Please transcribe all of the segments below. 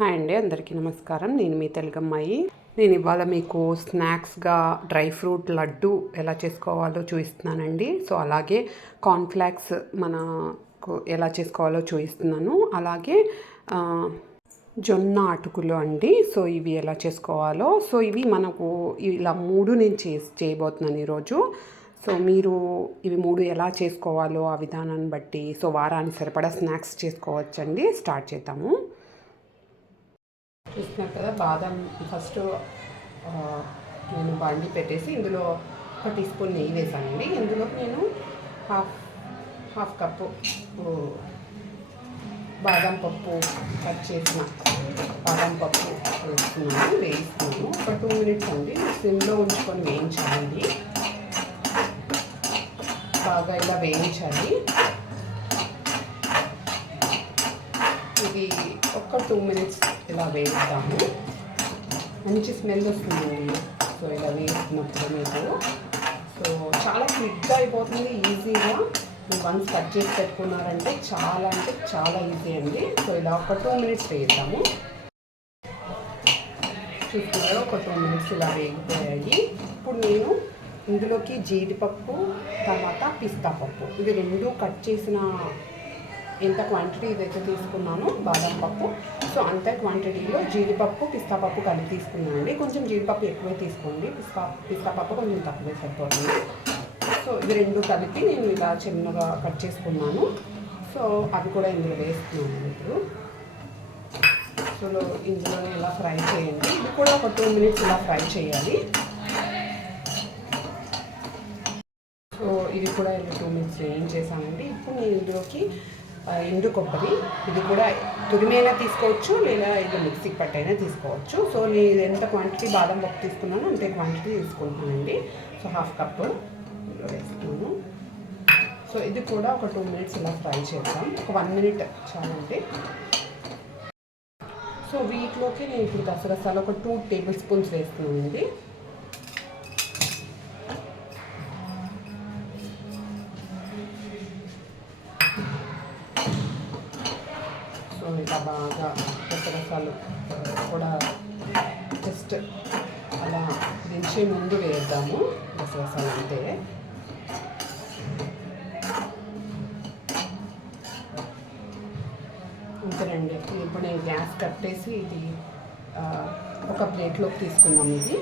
Hi అండి అందరికీ నమస్కారం. నేను మీ తెలుగమ్మాయి. నేను ఇవాళ మీకు స్నాక్స్గా డ్రై ఫ్రూట్ లడ్డు ఎలా చేసుకోవాలో చూపిస్తున్నానండి. సో అలాగే కార్న్ఫ్లాక్స్ మనకు ఎలా చేసుకోవాలో చూపిస్తున్నాను. అలాగే జొన్న అటుకులు అండి. సో ఇవి ఎలా చేసుకోవాలో. సో ఇవి మనకు ఇలా మూడు నేను చేసి చేయబోతున్నాను ఈరోజు. సో మీరు ఇవి మూడు ఎలా చేసుకోవాలో ఆ విధానాన్ని బట్టి సో వారానికి సరిపడా స్నాక్స్ చేసుకోవచ్చండి. స్టార్ట్ చేద్దాము. చూస్తున్నారు కదా బాదం ఫస్ట్ నేను బండి పెట్టేసి ఇందులో ఒక టీ స్పూన్ నెయ్యి వేసానండి. ఇందులో నేను హాఫ్ హాఫ్ కప్పు బాదం పప్పు కట్ చేసిన బాదం పప్పు వేసుకున్నాను వేయిస్తున్నాను. ఒక టూ మినిట్స్ అండి సిమ్లో ఉంచుకొని వేయించాలండి బాగా ఇలా వేయించాలి. ఇది ఒక టూ మినిట్స్ ఇలా వేస్తాము మంచి స్మెల్ వస్తుందండి. సో ఇలా వేస్తున్నప్పుడు మీకు. సో చాలా క్విక్గా అయిపోతుంది ఈజీగా. వన్స్ కట్ చేసి పెట్టుకున్నారంటే చాలా అంటే చాలా ఈజీ అండి. సో ఇలా ఒక టూ మినిట్స్ వేద్దాము. చూస్తున్నారు? ఒక టూ మినిట్స్ ఇలా వేగిపోయాయి. ఇప్పుడు నేను ఇందులోకి జీడిపప్పు తర్వాత పిస్తా పప్పు. ఇవి రెండు కట్ చేసిన ఎంత క్వాంటిటీ ఇదైతే తీసుకున్నానో బాదం పప్పు. సో అంత క్వాంటిటీలో జీడిపప్పు పిస్తా పప్పు కలిపి తీసుకున్నానండి కొంచెం జీడిపప్పు ఎక్కువే తీసుకోండి. పిస్తా పిస్తా పప్పు కొంచెం తక్కువే సరిపోతుంది. సో ఇవి రెండు కలిపి నేను ఇలా చిన్నగా కట్ చేసుకున్నాను. సో అవి కూడా ఇందులో వేస్తున్నాను ఇప్పుడు. సో ఇందులోనే ఇలా ఫ్రై చేయండి. ఇది కూడా ఒక టూ మినిట్స్ ఇలా ఫ్రై చేయాలి. సో ఇది కూడా ఇలా టూ మినిట్స్ ఏం చేశానండి ఇప్పుడు నేను ఇందులోకి ఎండు కొబ్బరి. ఇది కూడా తురిమైనా తీసుకోవచ్చు లేదా ఇది మిక్సీకి పట్టైనా తీసుకోవచ్చు. సో నేను ఎంత క్వాంటిటీ బాదం పప్పు తీసుకున్నానో అంతే క్వాంటిటీ తీసుకుంటున్నానండి. సో హాఫ్ కప్ వేసుకున్నాను. సో ఇది కూడా ఒక టూ మినిట్స్ ఇలా ఫ్రై చేద్దాం. ఒక వన్ మినిట్ చాలండి. సో వీటిలోకి నేను ఇప్పుడు గసగసాలు ఒక టూ టేబుల్ స్పూన్స్ వేస్తున్నానండి. వేద్దాము గసగసాలు అంటే అంతేనండి ఇప్పుడు నేను గ్యాస్ కట్టేసి ఇది ఒక ప్లేట్లోకి తీసుకుందాం ఇది.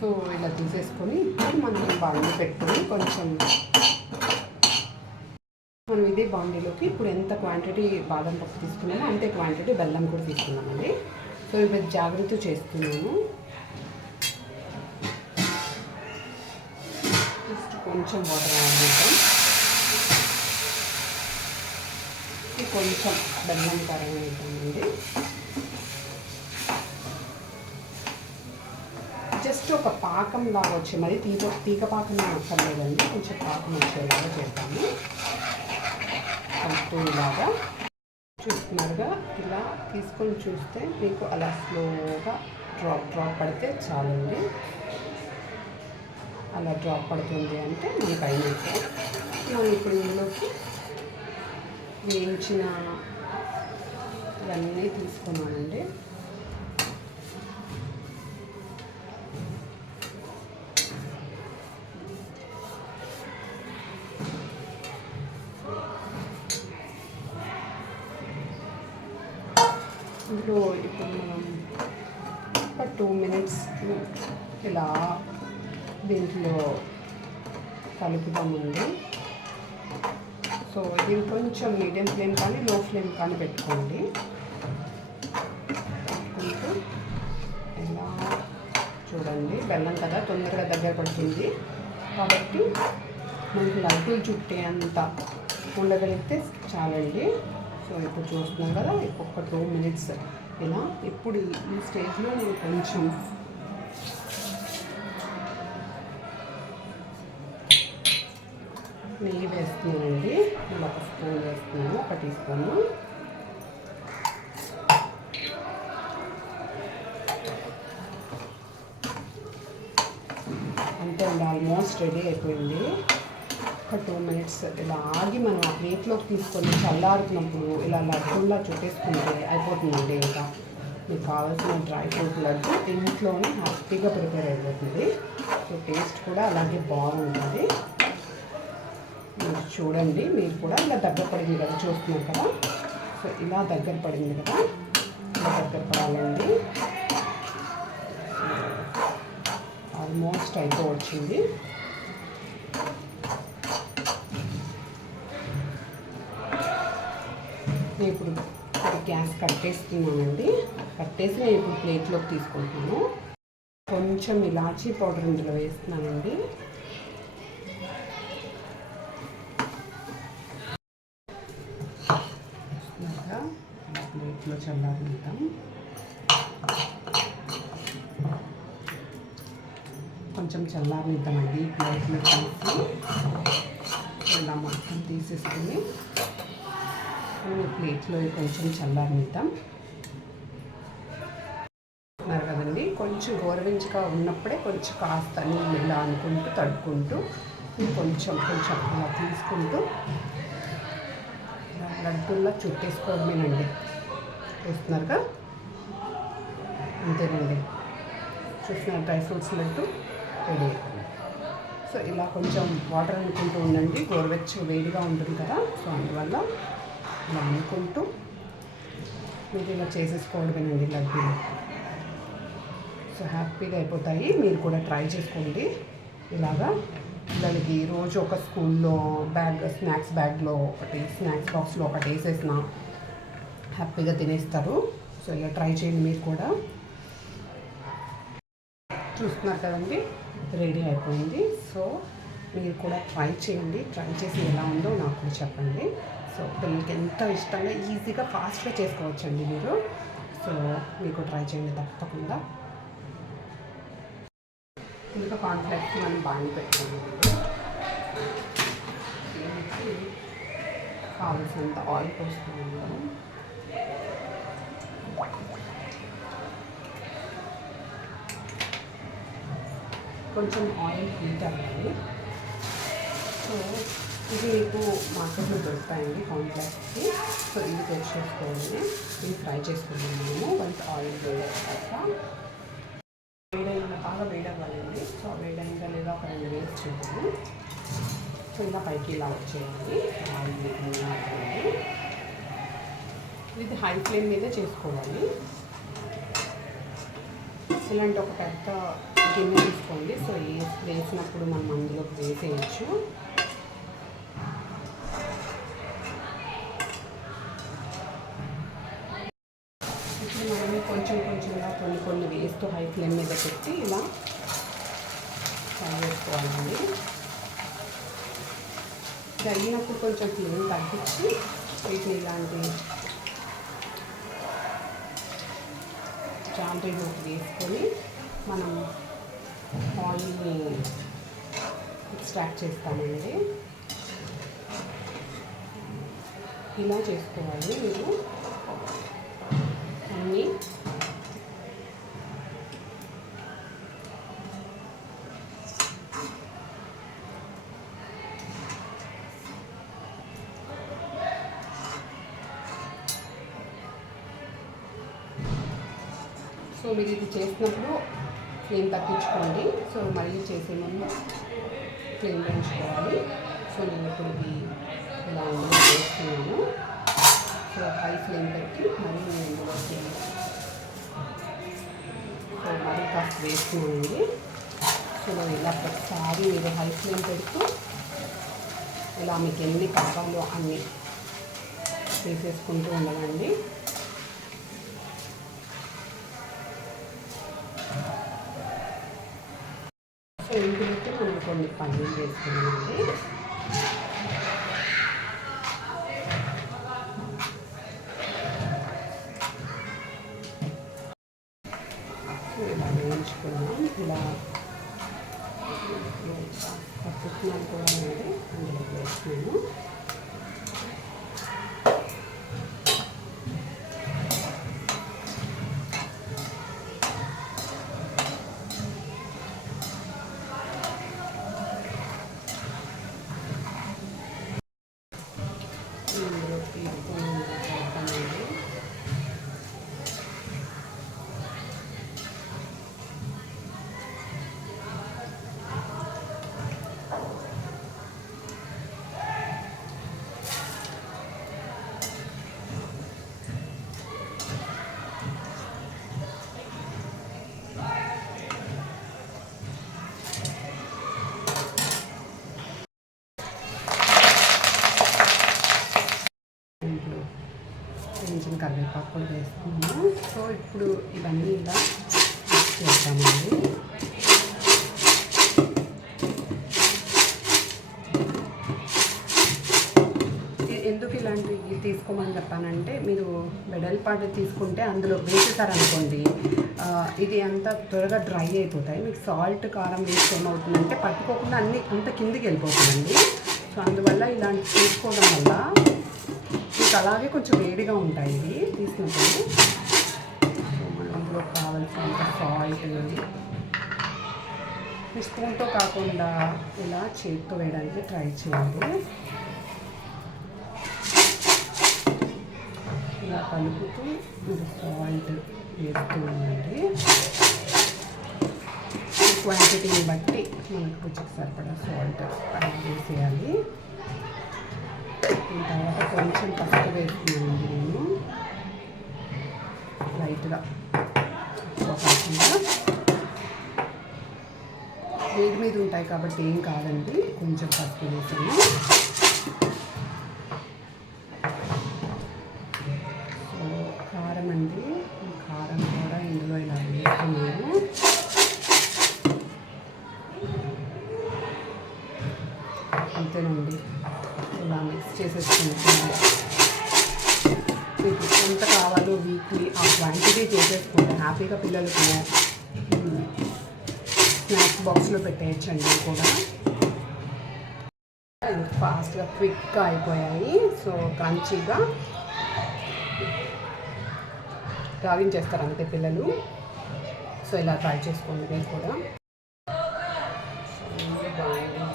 సో ఇలా తీసేసుకొని మనం బాండీ పెట్టుకొని కొంచెం మనం ఇదే బాండీలోకి ఇప్పుడు ఎంత క్వాంటిటీ బాదం పప్పు తీసుకున్నామో అంతే క్వాంటిటీ బెల్లం కూడా తీసుకున్నామండి. సో ఇవి జాగ్రత్త చేస్తున్నాము. జస్ట్ కొంచెం వాటర్ కొంచెం బెల్లం కరం వేద్దామండి జస్ట్ ఒక పాకం లాగా వచ్చే మరి తీగ తీగ పాకం అక్కర్లేదండి కొంచెం పాకం వచ్చేలాగా చేద్దాము. లాగా చూస్తున్నారుగా ఇలా తీసుకొని చూస్తే మీకు అలా స్లోగా డ్రాప్ డ్రాప్ పడితే చాలండి. అలా డ్రాప్ పడుతుంది అంటే మీకు అయినట్టే మనం ఇప్పుడు ఇందులోకి వేయించిన ఇవన్నీ తీసుకున్నానండి. ఇందులో ఇప్పుడు మనం ఒక టూ మినిట్స్ ఇలా దీంట్లో కలుపుదామండి. సో ఇది కొంచెం మీడియం ఫ్లేమ్ కానీ లో ఫ్లేమ్ కానీ పెట్టుకోండి. పెట్టుకుంటూ ఇలా చూడండి బెల్లం కదా తొందరగా దగ్గర పడుతుంది. కాబట్టి మనకి లడ్డూలు చుట్టే అంత ఉండగలిగితే చాలండి. సో ఇప్పుడు చూస్తున్నాం కదా? ఒక్క టూ మినిట్స్. ఇలా ఇప్పుడు ఈ- స్టేజ్లో నేను కొంచెం నెయ్యి వేస్తున్నానండి. ఇలా ఒక స్పూన్ వేస్తున్నాను. ఒక టీ స్పూను. అంతే అండి. ఆల్మోస్ట్ రెడీ అయిపోయింది. ఒక టూ మినిట్స్ ఇలా ఆగి మనం ఆ ప్లేట్లోకి తీసుకొని చల్లారుతున్నప్పుడు ఇలా లడ్డూలా చుట్టేసుకుంటే అయిపోతుందండి ఇంకా. మీకు కావాల్సిన డ్రై ఫ్రూట్ లడ్డు ఇంట్లోనే హ్యాపీగా ప్రిపేర్ అయిపోతుంది. సో టేస్ట్ కూడా అలాగే బాగుంటుంది. మీరు చూడండి మీరు కూడా ఇలా దగ్గర పడింది కదా చూస్తున్నారు కదా? సో ఇలా దగ్గర పడింది కదా? ఇలా దగ్గర పడాలండి. ఆల్మోస్ట్ అయిపోవచ్చింది. నేను ఇప్పుడు గ్యాస్ కట్టేస్తున్నానండి కట్టేసి నేను ఇప్పుడు ప్లేట్లోకి తీసుకుంటున్నాను. కొంచెం ఇలాచీ పౌడర్ ఇందులో వేస్తున్నానండి. ప్లేట్లో చల్లారిద్దాం కొంచెం చల్లారనిద్దామండి ప్లేట్లో తీసి. ఇలా మొత్తం తీసేసుకుని ప్లేట్లో కొంచెం చల్లారనిద్దాం ఉన్నారు కదండి కొంచెం గోరవించగా ఉన్నప్పుడే కొంచెం కాస్త నీళ్ళు ఇలా అనుకుంటూ తడుపుకుంటూ కొంచెం కొంచెం అలా తీసుకుంటూ లడ్డుల్లో లడ్డూల్లా చుట్టేసుకోవడమేనండి. చూస్తున్నారుగా అంతేనండి. చూస్తున్నారు dry fruits laddu ready so ఇలా కొంచెం వాటర్ అనుకుంటూ ఉండండి గోరువెచ్చ వేడిగా ఉంటుంది కదా సో అందువల్ల ఇలా మీరు ఇలా చేసేసుకోవడమేనండి లడ్డూలు సో హ్యాపీగా అయిపోతాయి. మీరు కూడా ట్రై చేసుకోండి. ఇలాగా పిల్లలకి రోజు ఒక స్కూల్లో బ్యాగ్ స్నాక్స్ బ్యాగ్లో ఒకటి స్నాక్స్ బాక్స్లో ఒకటి వేసేసిన హ్యాపీగా తినేస్తారు. సో ఇలా ట్రై చేయండి మీరు కూడా. చూస్తున్నారు కదండి? రెడీ అయిపోయింది. సో మీరు కూడా ట్రై చేయండి. ట్రై చేసి ఎలా ఉందో నాకు కూడా చెప్పండి. సో పిల్లలకి ఎంత ఇష్టంగా ఈజీగా ఫాస్ట్గా చేసుకోవచ్చండి మీరు. సో మీకు ట్రై చేయండి తప్పకుండా. ఇంకా కాన్ఫ్లెక్స్ మనం బాగా పెట్టుకోండి దీనికి కావాల్సినంత ఆయిల్ పోసుకున్నాము కొంచెం ఆయిల్ హీట్ అవ్వాలి. సో ఇది మీకు మార్కెట్లో దొరుకుతాయండి కాంప్లెక్స్కి సో ఇది తెచ్చేసుకోవాలి ఇది ఫ్రై చేసుకున్నాం మేము వన్స్ ఆయిల్ వేయాలి వేడైన బాగా వేడవ్వాలండి. సో వేడైందా లేదా ఒక రెండు వేలు చూద్దాము సో ఇలా పైకి ఇలా వచ్చేయండి. ఆయిల్ ఇది హై ఫ్లేమ్ మీద చేసుకోవాలి. ఇలాంటి ఒక పెద్ద గిన్నె తీసుకోండి. సో వేసి వేసినప్పుడు మనం అందులోకి వేసేయచ్చు ఇప్పుడు మనం కొంచెం కొంచెంగా కొన్ని కొన్ని వేస్తూ హై ఫ్లేమ్ మీద పెట్టి ఇలా ఫ్రై చేసుకోవాలండి ఇది అయినప్పుడు కొంచెం ఫ్లేమ్ తగ్గించి వీటిని ఇలాంటి జాండ్రీలోకి వేసుకొని మనం ఆయిల్ని ఎక్స్ట్రాక్ట్ చేస్తామండి. ఇలా చేసుకోవాలి మీరు. సో మీరు ఇది చేసినప్పుడు ఫ్లేమ్ తగ్గించుకోండి. సో మళ్ళీ చేసే ముందు ఫ్లేమ్ పెంచుకోవాలి సో నేను ఇప్పుడు ఇది ఇలా చేస్తున్నాను. సో హై ఫ్లేమ్ పెట్టి మళ్ళీ నేను ఇందులోకి సో మరీ కాస్త వేస్తున్నానండి సో ఇలా ప్రతిసారి మీరు హై ఫ్లేమ్ పెడుతూ ఇలా మీకు ఎన్ని కావాలో అన్ని వేసేసుకుంటూ ఉండదండి ఇందులోకి మనం కొన్ని పన్నీర్ వేసుకున్నామండి ఉంచుకున్నాం ఇలా పుట్టినాలు కూడా అనేది అందులో వేస్తున్నాను ఇందులోకి కలుపుతానండి దీంట్లో పప్పులు కరివేపాకు సో ఇప్పుడు ఇవన్నీ ఇలా మిక్స్ చేస్తామండి ఎందుకు ఇలాంటివి తీసుకోమని చెప్పానంటే మీరు వెడల్పాటు తీసుకుంటే అందులో వేసేసారనుకోండి ఇది అంత త్వరగా డ్రై అయిపోతాయి. మీకు సాల్ట్ కారం వేస్తే ఏమవుతుందంటే పట్టుకోకుండా అన్ని అంత కిందికి వెళ్ళిపోతుందండి. సో అందువల్ల ఇలాంటి తీసుకోవడం వల్ల మీకు అలాగే కొంచెం వేడిగా ఉంటాయి ఇవి. తీసుకుంటుంది అందులో కావాల్సినంత సాల్ట్ మీ స్పూన్తో కాకుండా ఇలా చేతితో వేయడానికి ట్రై చేయండి. ఇలా కలుపుతూ సాల్ట్ వేస్తూ ఉండండి. క్వాంటిటీని బట్టి మనకు రుచికి సరిపడా సాల్ట్ యాడ్ దీని తర్వాత కొంచెం పసుపు వేస్తున్నానండి నేను. లైట్గా కాకుండా వేడి మీద ఉంటాయి కాబట్టి ఏం కాదండి. కొంచెం పసుపు వేసాను ఇలా మిక్స్ చేసేసుకుంటున్నాను మీకు ఎంత కావాలో వీక్లీ ఆ క్వాంటిటీ చేసేసుకుంటే హ్యాపీగా పిల్లలకు స్నాక్స్ బాక్స్లో పెట్టేయచ్చండి కూడా. ఫాస్ట్గా క్విక్గా అయిపోయాయి. సో క్రంచీగా చేస్తారు అంతే పిల్లలు. సో ఇలా ట్రై చేసుకోండి మీరు కూడా. బాగుంది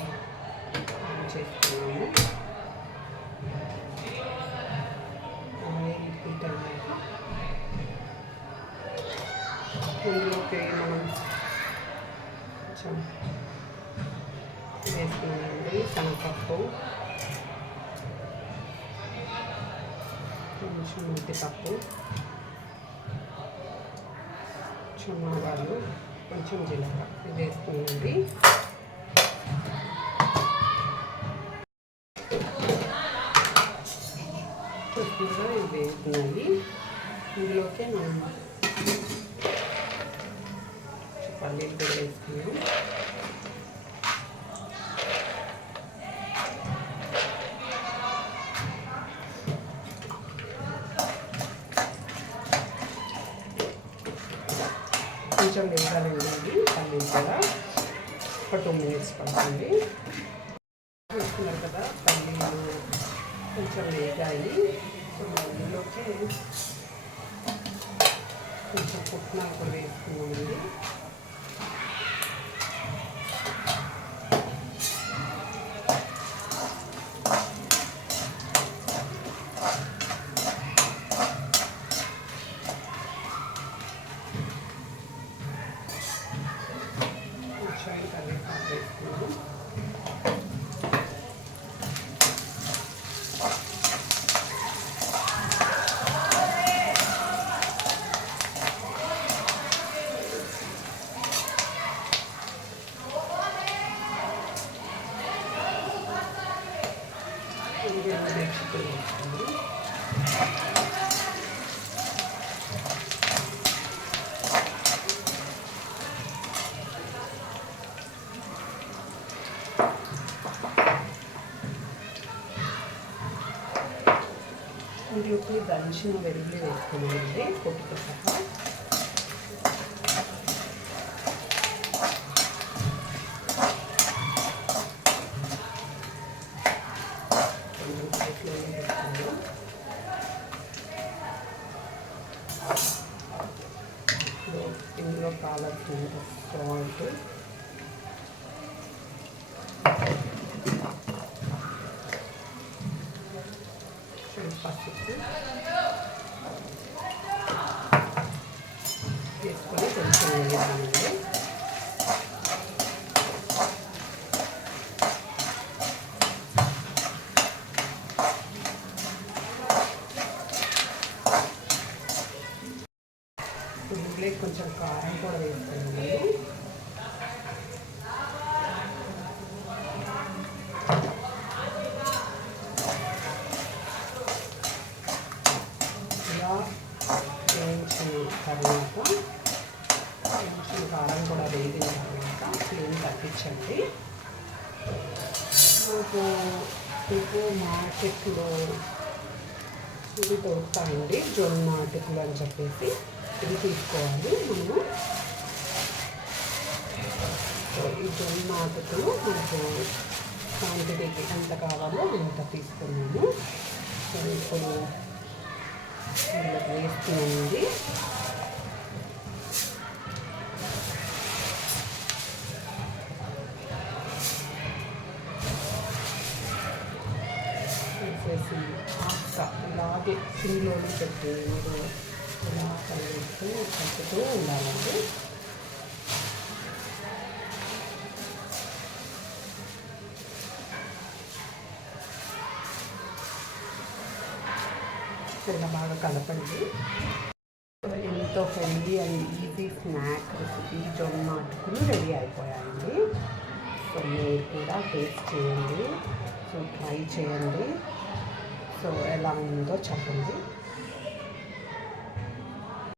ఇందులోకి మనం కొంచెం వేసుకున్నామండి శనగపప్పు కొంచెం ముద్దిపప్పు కొంచెం ఆవాలు కొంచెం జీలకర్ర ఇది వేసుకున్నాండి చూసుకుంటూ ఇది వేస్తున్నాయి ఇందులోకి మనం పల్లీలు కూడా వేసుకున్నాం. కొంచెం వేగాలండి ఇది పల్లీలు కూడా ఒక టూ మినిట్స్ పడుతుంది చూసుకున్నారు కదా పల్లీలు కొంచెం వేగాయి అందులోకి కొంచెం పుట్నాలు కూడా వేసుకున్నామండి కొంచెం కరివేపాకు వేసుకున్నాం ఇది నేర్చుకుని వేసుకున్నాం ఇందులోకి దంచిన వెల్లుల్లి వేసుకున్నామండి పొట్టుతో సహా ఇందులో కావాల్సినంత సాల్ట్ పసుపు వేసుకొని కొంచెం వేయాలండి ఇందులో కొంచెం కారం కూడా వేసుకోండి ఇలా వేయించిన తర్వాత వేయించిన కారం కూడా వేగిన తర్వాత ఫ్లేమ్ తగ్గించండి నాకు మీకు మార్కెట్లో ఇవి దొరుకుతాయండి జొన్న అటుకులు అని చెప్పేసి ఇది తీసుకోవాలి మనము. ఈ జొన్న అటుకులు మనకు క్వాంటిటీకి ఎంత కావాలో అంత తీసుకున్నాము. సో ఇప్పుడు వేస్తున్నామండి వేసేసి కాస్త ఇలాగే సిమ్లోనే మీరు ఇలా కలిగిస్తూ కలుపుతూ ఉండాలండి. చిన్న బాగా కలపండి. ఎంతో healthy and easy snack recipe జొన్న అటుకులు రెడీ అయిపోయాయండి. సో మీరు కూడా టేస్ట్ చేయండి. సో ట్రై చేయండి. సో ఎలా ఉందో చెప్పండి.